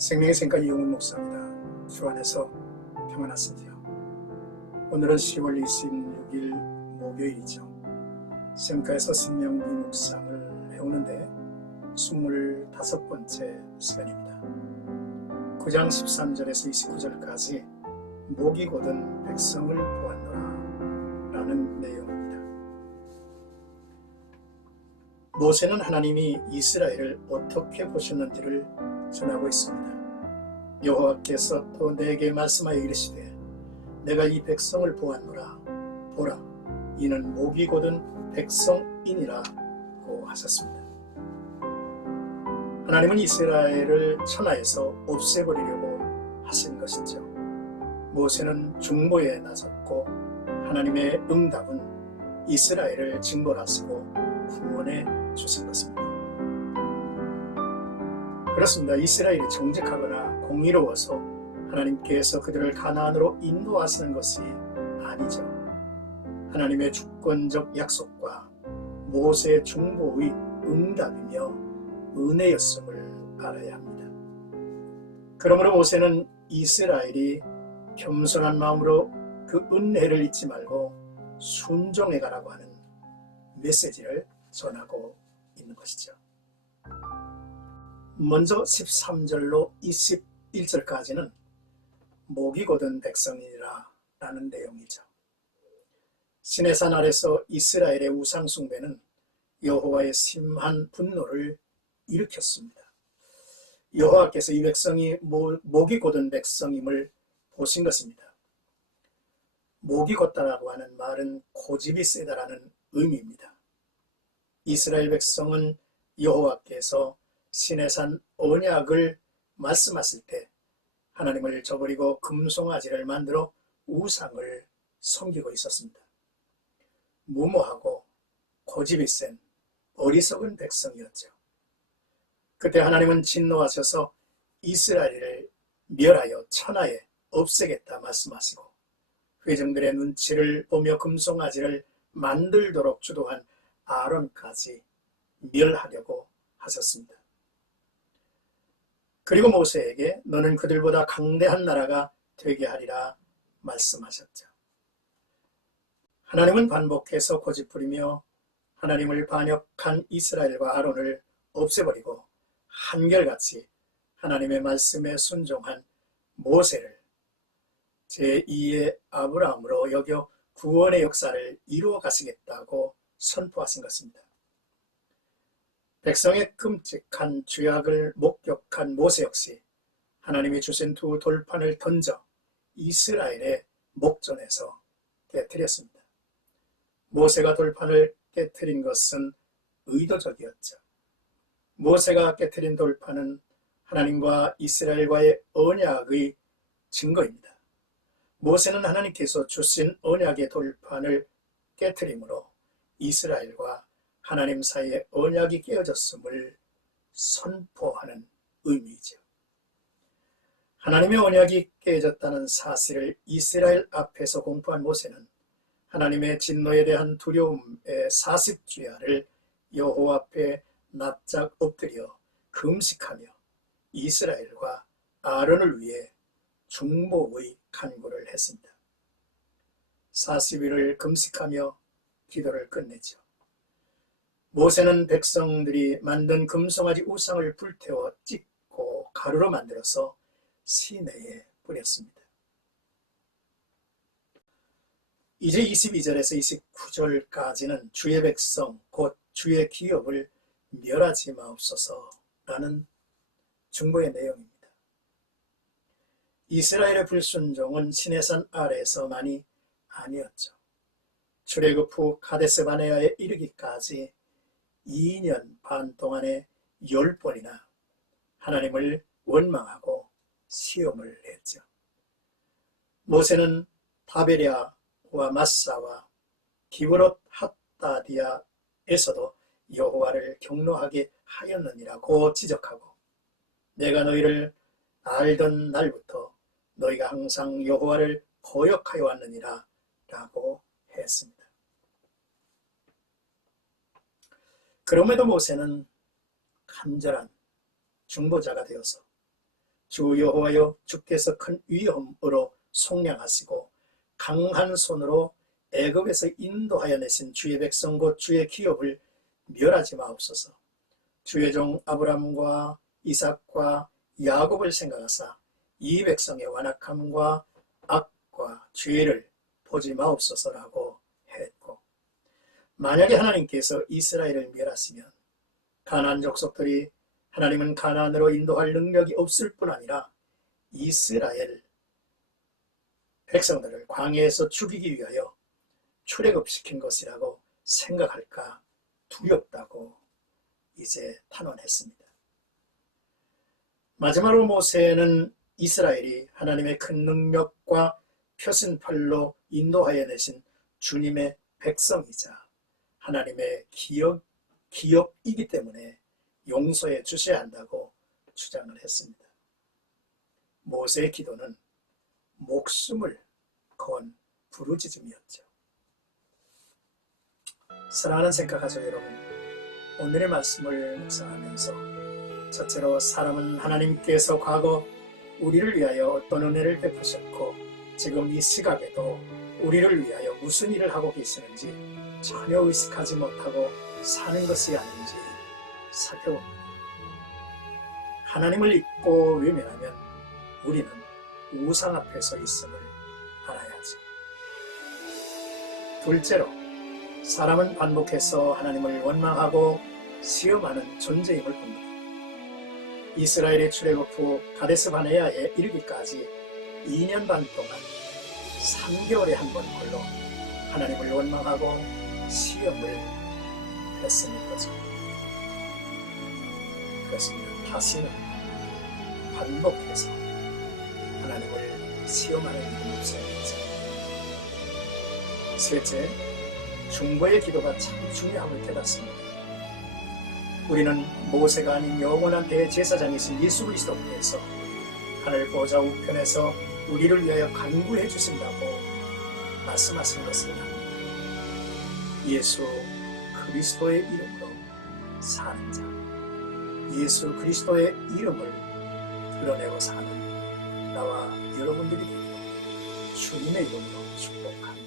생명의 생각 이용훈 목사입니다. 주 안에서 평안하신지요. 오늘은 10월 26일 목요일이죠. 생가에서 생명기 묵상을 해오는데 25번째 시간입니다. 9장 13절에서 29절까지 목이 곧은 백성을 보았노라 라는 내용입니다. 모세는 하나님이 이스라엘을 어떻게 보셨는지를 전하고 있습니다. 여호와께서 또 내게 말씀하여 이르시되 내가 이 백성을 보았노라. 보라, 이는 목이 곧은 백성이니라고 하셨습니다. 하나님은 이스라엘을 천하에서 없애버리려고 하신 것이죠. 모세는 중보에 나섰고 하나님의 응답은 이스라엘을 징벌하시고 구원해 주신 것입니다. 그렇습니다. 이스라엘이 정직하거나 공의로워서 하나님께서 그들을 가나안으로 인도하시는 것이 아니죠. 하나님의 주권적 약속과 모세의 중보의 응답이며 은혜였음을 알아야 합니다. 그러므로 모세는 이스라엘이 겸손한 마음으로 그 은혜를 잊지 말고 순종해 가라고 하는 메시지를 전하고 있는 것이죠. 먼저 13절로 21절까지는 목이 곧은 백성이라 라는 내용이죠. 시내산 아래서 이스라엘의 우상 숭배는 여호와의 심한 분노를 일으켰습니다. 여호와께서 이 백성이 목이 곧은 백성임을 보신 것입니다. 목이 곧다라고 하는 말은 고집이 세다라는 의미입니다. 이스라엘 백성은 여호와께서 시내산 언약을 말씀하실 때 하나님을 저버리고 금송아지를 만들어 우상을 섬기고 있었습니다. 무모하고 고집이 센 어리석은 백성이었죠. 그때 하나님은 진노하셔서 이스라엘을 멸하여 천하에 없애겠다 말씀하시고 회중들의 눈치를 보며 금송아지를 만들도록 주도한 아론까지 멸하려고 하셨습니다. 그리고 모세에게 너는 그들보다 강대한 나라가 되게 하리라 말씀하셨죠. 하나님은 반복해서 고집부리며 하나님을 반역한 이스라엘과 아론을 없애버리고 한결같이 하나님의 말씀에 순종한 모세를 제2의 아브라함으로 여겨 구원의 역사를 이루어 가시겠다고 선포하신 것입니다. 백성의 끔찍한 죄악을 목격한 모세 역시 하나님이 주신 두 돌판을 던져 이스라엘의 목전에서 깨뜨렸습니다. 모세가 돌판을 깨뜨린 것은 의도적이었죠. 모세가 깨뜨린 돌판은 하나님과 이스라엘과의 언약의 증거입니다. 모세는 하나님께서 주신 언약의 돌판을 깨뜨림으로 이스라엘과 하나님 사이의 언약이 깨어졌음을 선포하는 의미이죠. 하나님의 언약이 깨어졌다는 사실을 이스라엘 앞에서 공포한 모세는 하나님의 진노에 대한 두려움의 40주야를 여호와 앞에 납작 엎드려 금식하며 이스라엘과 아론을 위해 중보의 간구를 했습니다. 40일을 금식하며 기도를 끝내죠. 모세는 백성들이 만든 금송아지 우상을 불태워 찢고 가루로 만들어서 시내에 뿌렸습니다. 이제 22절에서 29절까지는 주의 백성 곧 주의 기업을 멸하지 마옵소서라는 중보의 내용입니다. 이스라엘의 불순종은 시내산 아래에서만이 아니었죠. 출애굽 후 가데스 바네아에 이르기까지 2년 반 동안에 10번이나 하나님을 원망하고 시험을 했죠. 모세는 다베랴와 마사와 기브롯 핫다디아에서도 여호와를 경노하게 하였느니라고 지적하고 내가 너희를 알던 날부터 너희가 항상 여호와를 거역하여 왔느니라 라고 했습니다. 그럼에도 모세는 간절한 중보자가 되어서 주 여호와여, 주께서 큰 위엄으로 속량하시고 강한 손으로 애굽에서 인도하여 내신 주의 백성 곧 주의 기업을 멸하지 마옵소서. 주의 종 아브람과 이삭과 야곱을 생각하사 이 백성의 완악함과 악과 죄를 보지 마옵소서라고 했고, 만약에 하나님께서 이스라엘을 멸하시면 가나안 족속들이 하나님은 가나안으로 인도할 능력이 없을 뿐 아니라 이스라엘 백성들을 광야에서 죽이기 위하여 출애굽시킨 것이라고 생각할까 두렵다고 이제 탄원했습니다. 마지막으로 모세는 이스라엘이 하나님의 큰 능력과 표신팔로 인도하여 내신 주님의 백성이자 하나님의 기업이기 때문에 용서해 주셔야 한다고 주장을 했습니다. 모세의 기도는 목숨을 건 부르짖음이었죠. 사랑하는 생각하죠 여러분, 오늘의 말씀을 묵상하면서 첫째로 사람은 하나님께서 과거 우리를 위하여 어떤 은혜를 베푸셨고 지금 이 시각에도 우리를 위하여 무슨 일을 하고 계시는지 전혀 의식하지 못하고 사는 것이 아닌지 살펴봅니다. 하나님을 잊고 외면하면 우리는 우상 앞에 서 있음을 알아야 하죠. 둘째로, 사람은 반복해서 하나님을 원망하고 시험하는 존재임을 봅니다. 이스라엘의 출애굽 후 가데스 바네아에 이르기까지 2년 반 동안 3개월에 한 번 홀로 하나님을 원망하고 시험을 했으니 거죠. 그렇습니다. 다시는 반복해서 하나님을 시험하는 일은 없어야겠죠. 셋째, 중보의 기도가 참 중요함을 깨닫습니다. 우리는 모세가 아닌 영원한 대제사장이신 예수 그리스도께서 하늘 보좌 우편에서 우리를 위하여 간구해 주신다고 말씀하신 것을 예수 그리스도의 이름으로 사는 자, 예수 그리스도의 이름을 드러내고 사는 나와 여러분들이 되기를 주님의 이름으로 축복합니다.